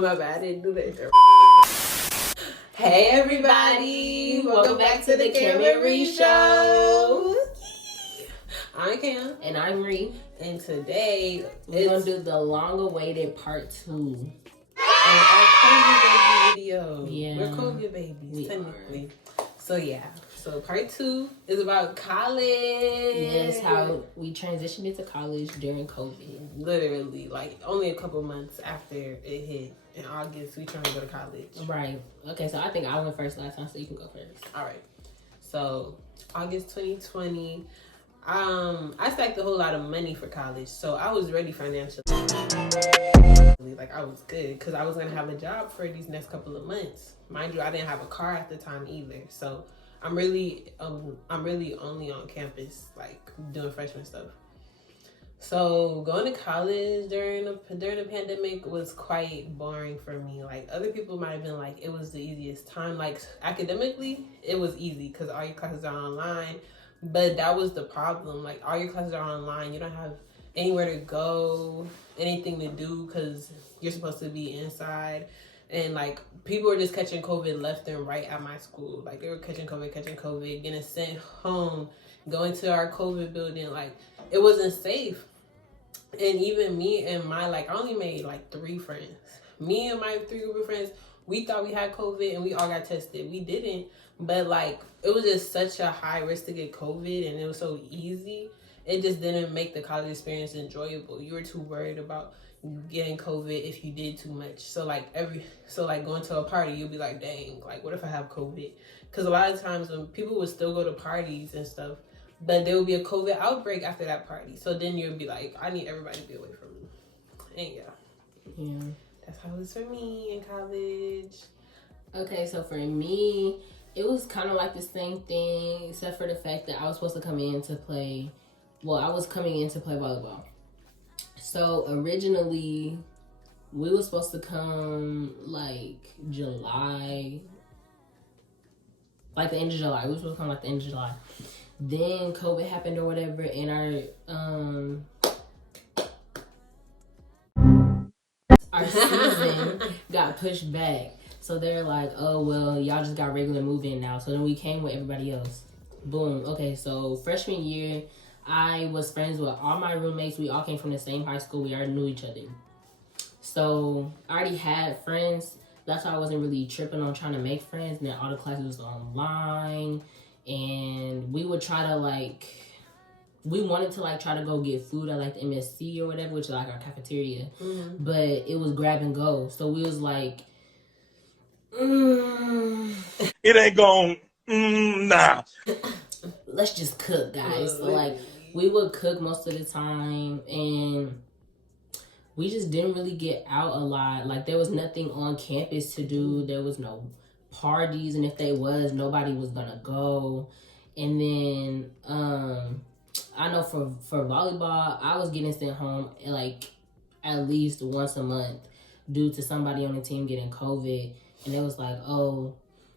Oh, my bad. I didn't do that. Hey, everybody. Welcome back to the Cam and Ree Show. I'm Cam. And I'm Ree. And today, we're going to do the long-awaited part 2. And our COVID baby video. Yeah. We're COVID babies, technically. So, yeah. So, part 2 is about college. Yes, how we transitioned into college during COVID. Literally, like, only a couple months after it hit. In August, we trying to go to college. Right. Okay, so I think I went first last time, so you can go first. All right. So, August 2020, I stacked a whole lot of money for college, so I was ready financially. Like, I was good, because I was going to have a job for these next couple of months. Mind you, I didn't have a car at the time either, so I'm really only on campus, like, doing freshman stuff. So going to college during the pandemic was quite boring for me. Like, other people might have been like, it was the easiest time. Like, academically, it was easy because all your classes are online. But that was the problem. Like, all your classes are online. You don't have anywhere to go, anything to do because you're supposed to be inside. And, like, people were just catching COVID left and right at my school. Like, they were catching COVID, getting sent home, going to our COVID building. Like, it wasn't safe. And even me and my, like, I only made, like, 3 friends. Me and my 3 group of friends, we thought we had COVID and we all got tested. We didn't. But, like, it was just such a high risk to get COVID and it was so easy. It just didn't make the college experience enjoyable. You were too worried about getting COVID if you did too much. So, like, going to a party, you'll be like, dang, like, what if I have COVID? Because a lot of times when people would still go to parties and stuff, but there will be a COVID outbreak after that party. So then you'll be like, I need everybody to be away from me. And yeah. That's how it was for me in college. Okay, so for me, it was kind of like the same thing, except for the fact that I was supposed to come in to play, I was coming in to play volleyball. So originally, we were supposed to come like July, like the end of July. We were supposed to come like the end of July. Then COVID happened or whatever, and our season got pushed back. So they're like, oh, well, y'all just got regular move-in now. So then we came with everybody else. Boom. Okay, so freshman year, I was friends with all my roommates. We all came from the same high school. We already knew each other. So I already had friends. That's why I wasn't really tripping on trying to make friends. And then all the classes was online. And we would try to, like, we wanted to, like, try to go get food at, like, the MSC or whatever, which is, like, our cafeteria. Mm-hmm. But it was grab and go. So we was like, it ain't gon' nah. Let's just cook, guys. So, like, we would cook most of the time. And we just didn't really get out a lot. Like, there was nothing on campus to do. There was no parties, and if they was, nobody was gonna go. And then I know for volleyball, I was getting sent home like at least once a month due to somebody on the team getting COVID. And it was like, oh,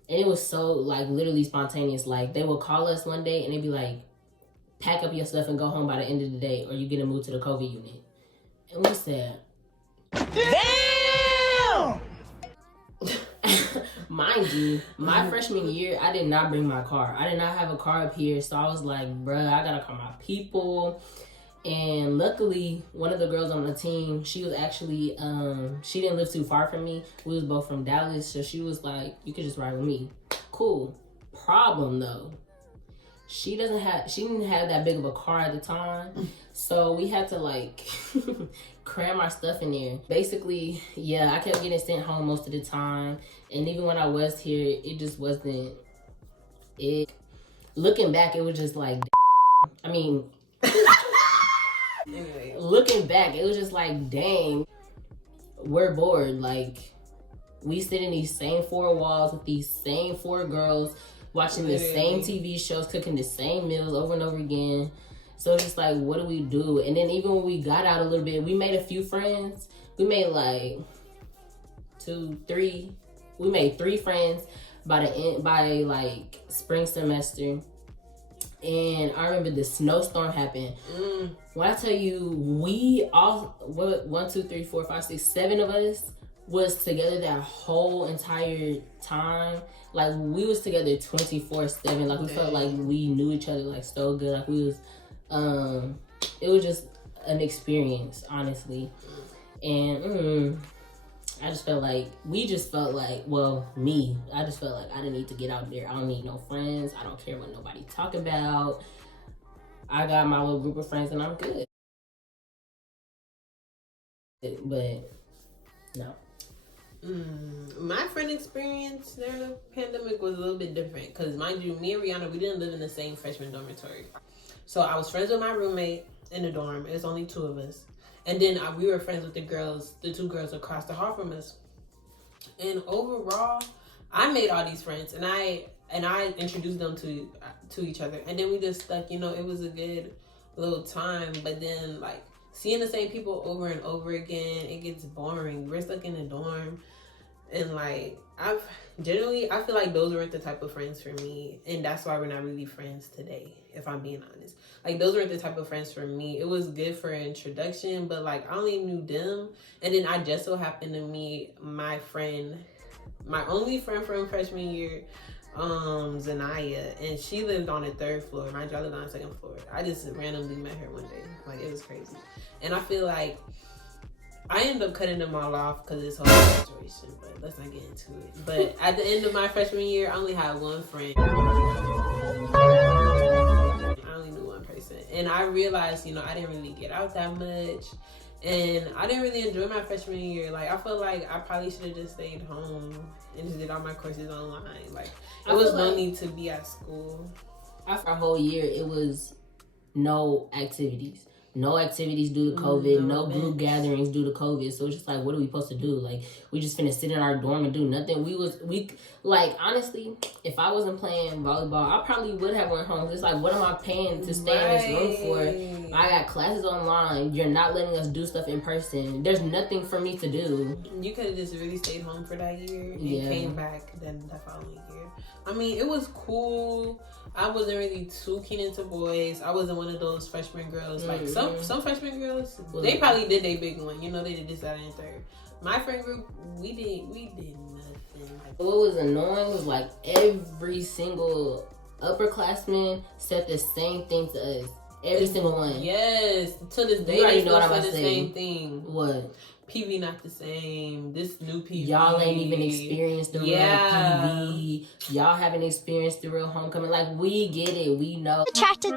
and it was so, like, literally spontaneous. Like, they would call us one day and they'd be like, pack up your stuff and go home by the end of the day or you get moved to the COVID unit. And we said, damn! Mind you, my freshman year, I did not bring my car. I did not have a car up here, so I was like, bruh, I gotta call my people. And luckily, one of the girls on the team, she was actually, she didn't live too far from me. We was both from Dallas, so she was like, you could just ride with me. Cool. Problem, though. She didn't have that big of a car at the time, so we had to, like, cram our stuff in there. Basically, yeah, I kept getting sent home most of the time, and even when I was here, it just wasn't it. Looking back, it was just like, I mean, anyway, looking back, it was just like, dang, we're bored. Like, we sit in these same 4 walls with these same 4 girls, watching the same TV shows, cooking the same meals over and over again. So it's just like, what do we do? And then even when we got out a little bit, we made a few friends. We made like 2, 3. We made 3 friends by like spring semester. And I remember the snowstorm happened. When I tell you, we all, 1, 2, 3, 4, 5, 6, 7 of us was together that whole entire time. Like, we was together 24/7. Like, we felt like we knew each other, like, so good. Like, we was, it was just an experience, honestly. And, I just felt like, I just felt like I didn't need to get out there. I don't need no friends. I don't care what nobody talk about. I got my little group of friends and I'm good. But, no. My friend experience during the pandemic was a little bit different because, mind you, me and Rihanna, we didn't live in the same freshman dormitory. So I was friends with my roommate in the dorm. It was only 2 of us. And then we were friends with the 2 girls across the hall from us. And overall, I made all these friends, and I introduced them to each other. And then we just stuck, you know, it was a good little time. But then, like, seeing the same people over and over again, it gets boring. We're stuck in the dorm. And, like, I feel like those weren't the type of friends for me. And that's why we're not really friends today, if I'm being honest. Like, those weren't the type of friends for me. It was good for an introduction, but, like, I only knew them. And then I just so happened to meet my only friend from freshman year, Zanaya. And she lived on the 3rd floor. Mind you, I lived on the 2nd floor. I just randomly met her one day. Like, it was crazy. And I feel like I ended up cutting them all off because of this whole situation, but let's not get into it. But at the end of my freshman year, I only had one friend. I only knew one person. And I realized, you know, I didn't really get out that much. And I didn't really enjoy my freshman year. Like, I felt like I probably should have just stayed home and just did all my courses online. Like, there was no need to be at school. After a whole year, it was no activities. No activities due to COVID, no group gatherings due to COVID. So it's just like, what are we supposed to do? Like, we just finna sit in our dorm and do nothing. Honestly, if I wasn't playing volleyball, I probably would have went home. It's like, what am I paying to stay in this room for? I got classes online. You're not letting us do stuff in person. There's nothing for me to do. You could have just really stayed home for that year and came back then the following year. I mean, it was cool. I wasn't really too keen into boys. I wasn't one of those freshman girls. Like, some freshman girls, they probably did their big one. You know, they did this, that, and third. My friend group, we did nothing. Like, what was annoying was, like, every single upperclassman said the same thing to us. Every single one. Yes. To this day, they still say the same thing. What? PV not the same. This new PV. Y'all ain't even experienced the real PV. Y'all haven't experienced the real homecoming. Like, we get it. We know. Chatter.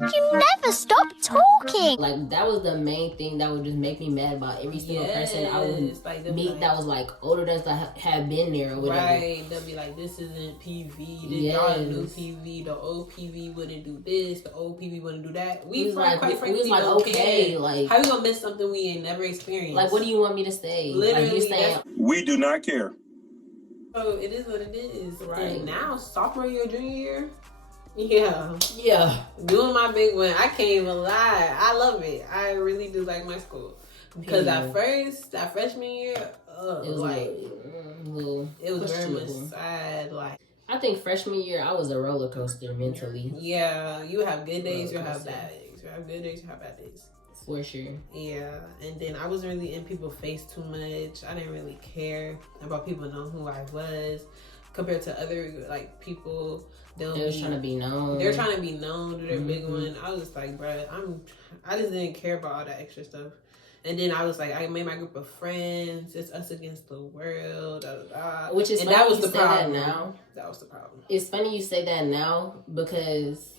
You never stop talking. Like, that was the main thing that would just make me mad about every single person I would meet that was, like, older than us that had been there or whatever. Right. They'll be like, this isn't PV. Y'all new PV. The old PV wouldn't do this. The old PV wouldn't do that. We was like, okay. Like, how you gonna miss something we ain't never experienced? Like, what do you want me to say? Literally, like, you're saying, we do not care. So it is what it is. Right. And now, sophomore year, junior year, yeah, doing my big one. I can't even lie. I love it. I really do like my school. Because at first, that freshman year, it was like, it was very much sad. Like, I think freshman year, I was a roller coaster mentally. Yeah, you have good days, you have bad days. You have good days, you have bad days. For sure. Yeah, and then I wasn't really in people's face too much. I didn't really care about people knowing who I was compared to other, like, people. They're trying to be known. They're trying to be known, do their big one. I was just like, bruh, I just didn't care about all that extra stuff. And then I was like, I made my group of friends. It's us against the world. Which is funny that was you the say problem. That now. That was the problem. It's funny you say that now because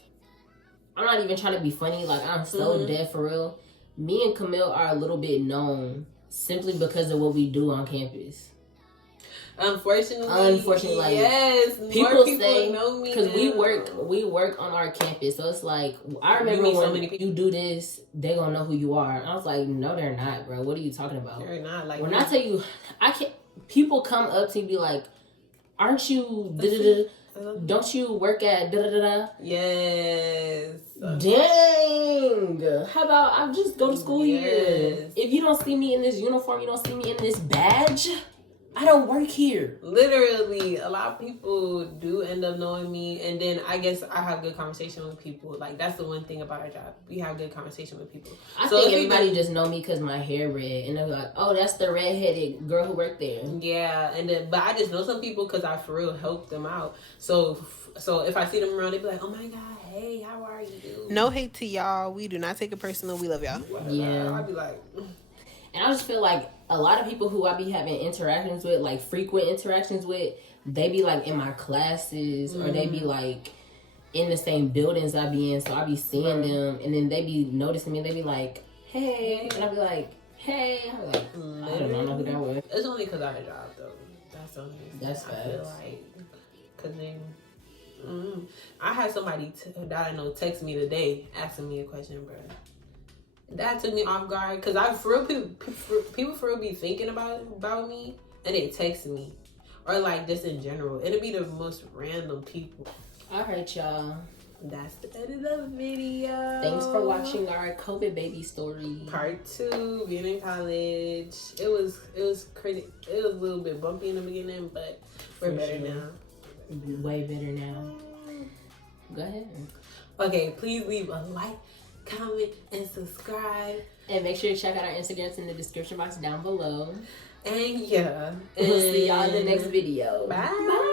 I'm not even trying to be funny. Like, I'm so dead for real. Me and Camille are a little bit known simply because of what we do on campus. Unfortunately, like, yes. People say know me because we work on our campus, so it's like I remember when you do this, they gonna know who you are. And I was like, no, they're not, bro. What are you talking about? They're not. Like, when I tell you, I can't. People come up to me be like, "Aren't you? Don't you work at da da da da?" Yes. Dang. How about I just go to school here? If you don't see me in this uniform, you don't see me in this badge. I don't work here. Literally, a lot of people do end up knowing me, and then I guess I have good conversation with people. Like, that's the one thing about our job. We have good conversation with people. I think everybody just know me because my hair red, and they're like, "Oh, that's the redheaded girl who worked there." Yeah, and then but I just know some people because I for real help them out. So if I see them around, they be like, "Oh my god, hey, how are you?" No hate to y'all. We do not take it personal. We love y'all. Yeah, I'd be like, and I just feel like a lot of people who I be having interactions with, like frequent interactions with, they be like in my classes or they be like in the same buildings I be in. So I be seeing them, and then they be noticing me. They be like, "Hey," and I be like, "Hey." I be like, I don't know who that was. It's only because I had a job though. That's the only reason. That's I feel like because then I had somebody that I know text me today asking me a question, bro. That took me off guard because I for real people for real be thinking about me and they text me or like just in general. It'll be the most random people. All right, y'all. That's the end of the video. Thanks for watching our COVID baby story. Part 2, being in college. It was crazy. It was a little bit bumpy in the beginning, but we're better now. Way better now. Go ahead. Okay, please leave a like, comment, and subscribe. And make sure to check out our Instagrams in the description box down below. And yeah. We'll see y'all in the next video. Bye.